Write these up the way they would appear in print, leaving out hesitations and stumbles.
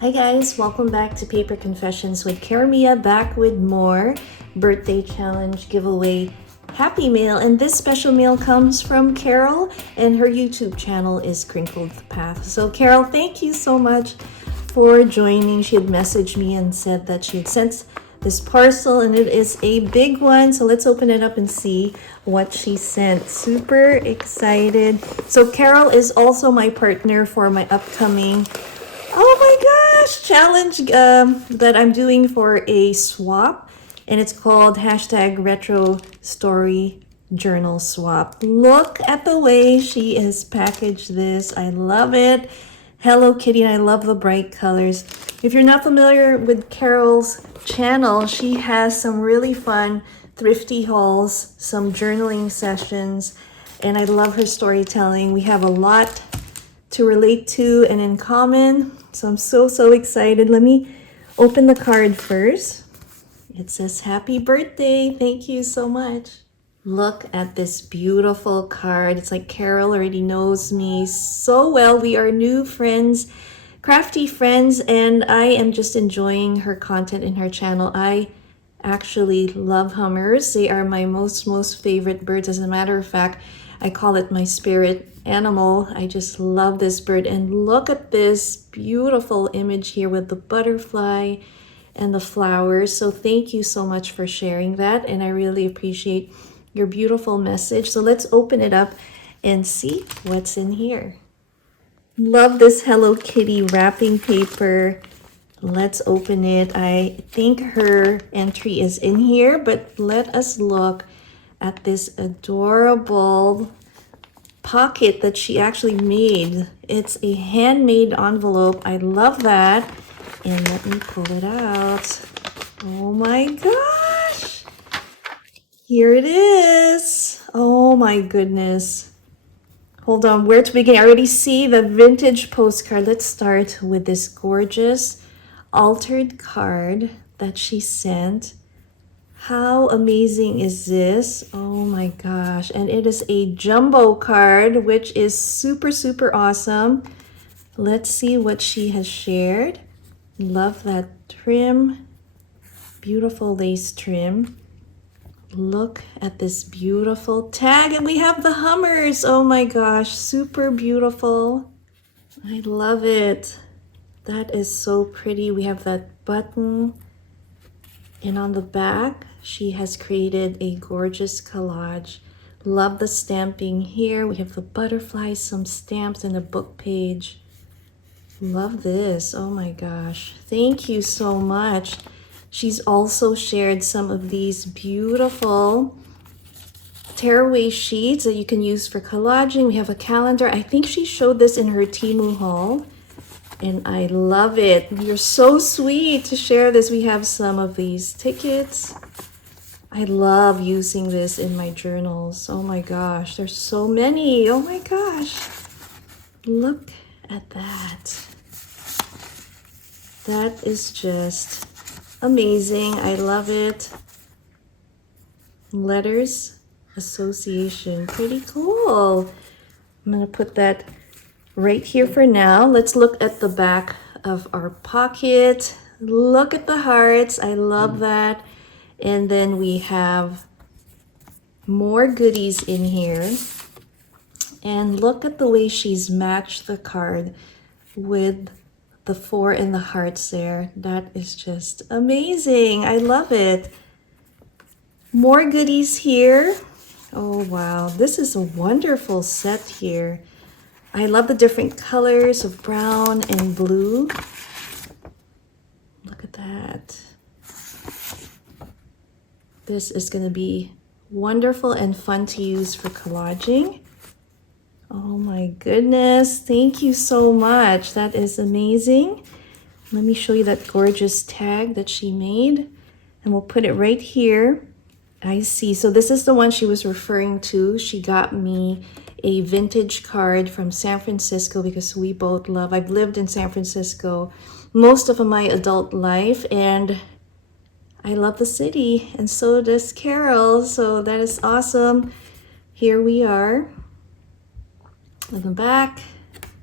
Hi guys, welcome back to Paper Confessions with Karamia, back with more birthday challenge giveaway happy mail, and this special mail comes from Carol, and her YouTube channel is Crinkled Path. So Carol, thank you so much for joining. She had messaged me and said that she had sent this parcel, and it is a big one, so let's open it up and see what she sent. Super excited. So Carol is also my partner for my upcoming, oh my gosh, challenge that I'm doing for a swap, and it's called hashtag retro story journal swap. Look at the way she has packaged this. I love it. Hello Kitty, and I love the bright colors. If you're not familiar with Carol's channel, she has some really fun thrifty hauls, some journaling sessions, and I love her storytelling. We have a lot to relate to and in common. So I'm so excited. Let me open the card first. It says happy birthday. Thank you so much. Look at this beautiful card. It's like Carol already knows me so well. We are new friends, crafty friends, and I am just enjoying her content in her channel. I actually love hummers. They are my most favorite birds. As a matter of fact, I call it my spirit animal. I just love this bird. And look at this beautiful image here with the butterfly and the flowers. So thank you so much for sharing that, and I really appreciate your beautiful message. So let's open it up and see what's in here. Love this Hello Kitty wrapping paper. Let's open it. I think her entry is in here, but let us look at this adorable pocket that she actually made. It's a handmade envelope. I love that. And let me pull it out. Oh my gosh. Here it is. Oh my goodness. Hold on, where to begin? I already see the vintage postcard. Let's start with this gorgeous altered card that she sent. How amazing is this? Oh my gosh. And it is a jumbo card, which is super awesome. Let's see what she has shared. Love that trim. Beautiful lace trim. Look at this beautiful tag, and we have the hummers. Oh my gosh, super beautiful. I love it. That is so pretty. We have that button, and on the back she has created a gorgeous collage. Love the stamping here. We have the butterflies, some stamps, and a book page. Love this. Oh my gosh, thank you so much. She's also shared some of these beautiful tearaway sheets that you can use for collaging. We have a calendar. I think she showed this in her Temu haul, and I love it. You're so sweet to share this. We have some of these tickets. I love using this in my journals. Oh my gosh, there's so many. Oh my gosh, look at that. That is just amazing. I love it. Letters Association. Pretty cool. I'm going to put that right here for now. Let's look at the back of our pocket. Look at the hearts. I love that. And then we have more goodies in here. And look at the way she's matched the card with the 4 and the hearts there. That is just amazing. I love it. More goodies here. Oh wow, this is a wonderful set here. I love the different colors of brown and blue. Look at that. This is going to be wonderful and fun to use for collaging. Oh my goodness, thank you so much. That is amazing. Let me show you that gorgeous tag that she made, and we'll put it right here. I see. So this is the one she was referring to. She got me a vintage card from San Francisco because we both love, I've lived in San Francisco most of my adult life, and I love the city, and so does Carol. So that is awesome. Here we are. In the back,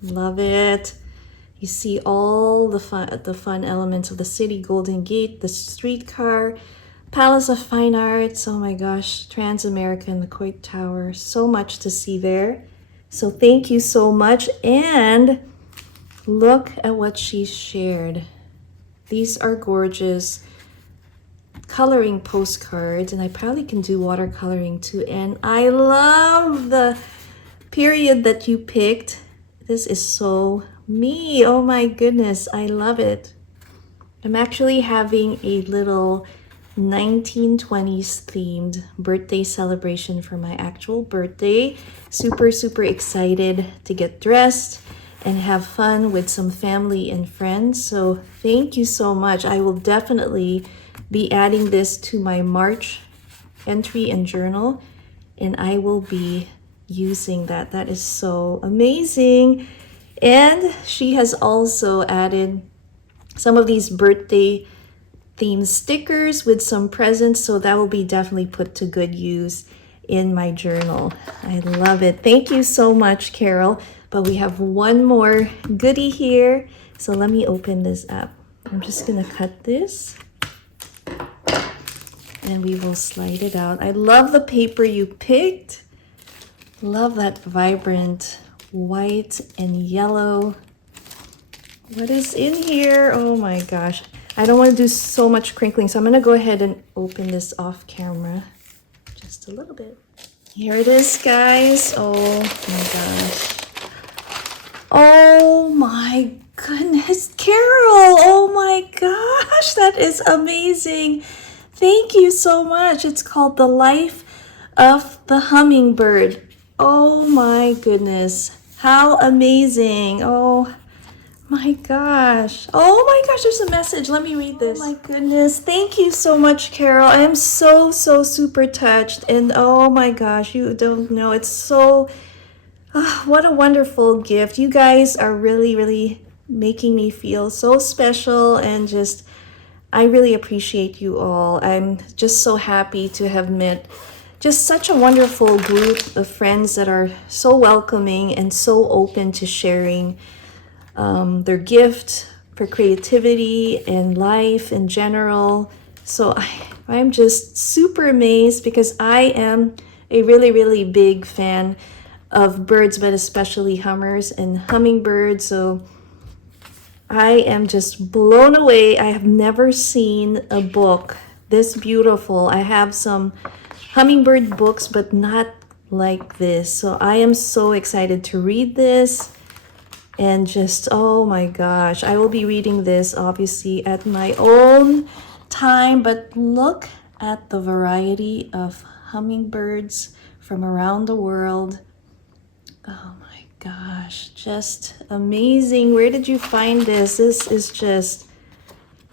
love it. You see all the fun elements of the city, Golden Gate, the streetcar, Palace of Fine Arts, oh my gosh, Trans-American, the Coit Tower, so much to see there. So thank you so much. And look at what she shared. These are gorgeous coloring postcards, and I probably can do watercoloring too. And I love the period that you picked. This is so me. Oh my goodness, I love it. I'm actually having a little 1920s themed birthday celebration for my actual birthday. Super, super excited to get dressed and have fun with some family and friends. So thank you so much. I will definitely be adding this to my March entry and journal, and I will be using that. That is so amazing. And she has also added some of these birthday themed stickers with some presents, so that will be definitely put to good use in my journal. I love it. Thank you so much, Carol. But we have one more goodie here, so let me open this up. I'm just gonna cut this and we will slide it out. I love the paper you picked. Love that vibrant white and yellow. What is in here? Oh my gosh. I don't want to do so much crinkling, so I'm going to go ahead and open this off camera just a little bit. Here it is, guys. Oh my gosh. Oh my goodness, Carol. Oh my gosh, that is amazing. Thank you so much. It's called The Life of the Hummingbird. Oh my goodness. How amazing. Oh my gosh. Oh my gosh, there's a message. Let me read this. Oh my goodness. Thank you so much, Carol. I am so super touched. And oh my gosh, you don't know. It's so, what a wonderful gift. You guys are really making me feel so special, and just, I really appreciate you all. I'm just so happy to have met just such a wonderful group of friends that are so welcoming and so open to sharing their gift for creativity and life in general. So I'm just super amazed, because I am a really big fan of birds, but especially hummers and hummingbirds. So I am just blown away. I have never seen a book this beautiful. I have some hummingbird books, but not like this. So I am so excited to read this. And just, oh my gosh, I will be reading this obviously at my own time, but look at the variety of hummingbirds from around the world. Oh my gosh, just amazing. Where did you find this? This is just,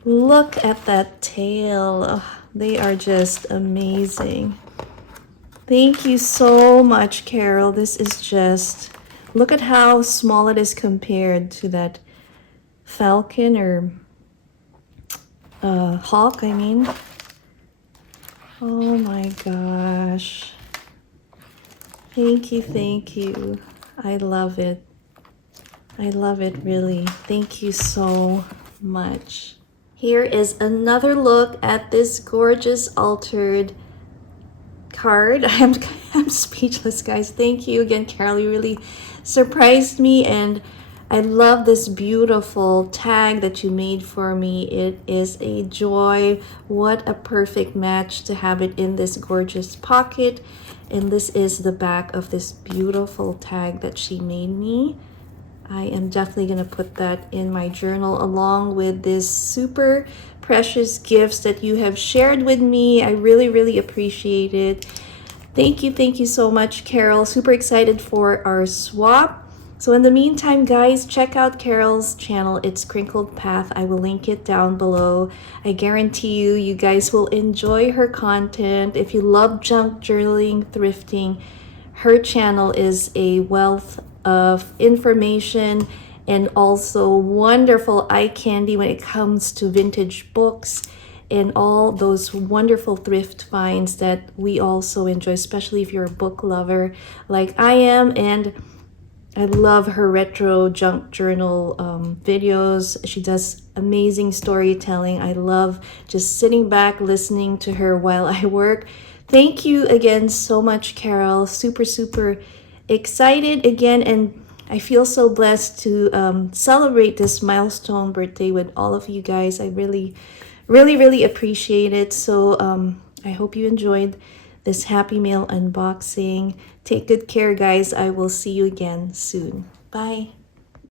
look at that tail. Oh, they are just amazing. Thank you so much, Carol. This is just, look at how small it is compared to that falcon, or hawk, I mean. Oh my gosh. Thank you. I love it. I love it, really. Thank you so much. Here is another look at this gorgeous altered card. I'm speechless, guys. Thank you again, Carol. You really surprised me, and I love this beautiful tag that you made for me. It is a joy. What a perfect match to have it in this gorgeous pocket. And this is the back of this beautiful tag that she made me. I am definitely going to put that in my journal, along with this super precious gifts that you have shared with me. I really appreciate it. Thank you so much, Carol. Super excited for our swap. So in the meantime, guys, check out Carol's channel. It's Crinkled Path. I will link it down below. I guarantee you guys will enjoy her content. If you love junk journaling, thrifting, her channel is a wealth of information, and also wonderful eye candy when it comes to vintage books and all those wonderful thrift finds that we also enjoy, especially if you're a book lover like I am. And I love her retro junk journal videos. She does amazing storytelling. I love just sitting back listening to her while I work. Thank you again so much, Carol. Super, super excited again. And I feel so blessed to celebrate this milestone birthday with all of you guys. I really, really, really appreciate it. So I hope you enjoyed this Happy Meal unboxing. Take good care, guys. I will see you again soon. Bye.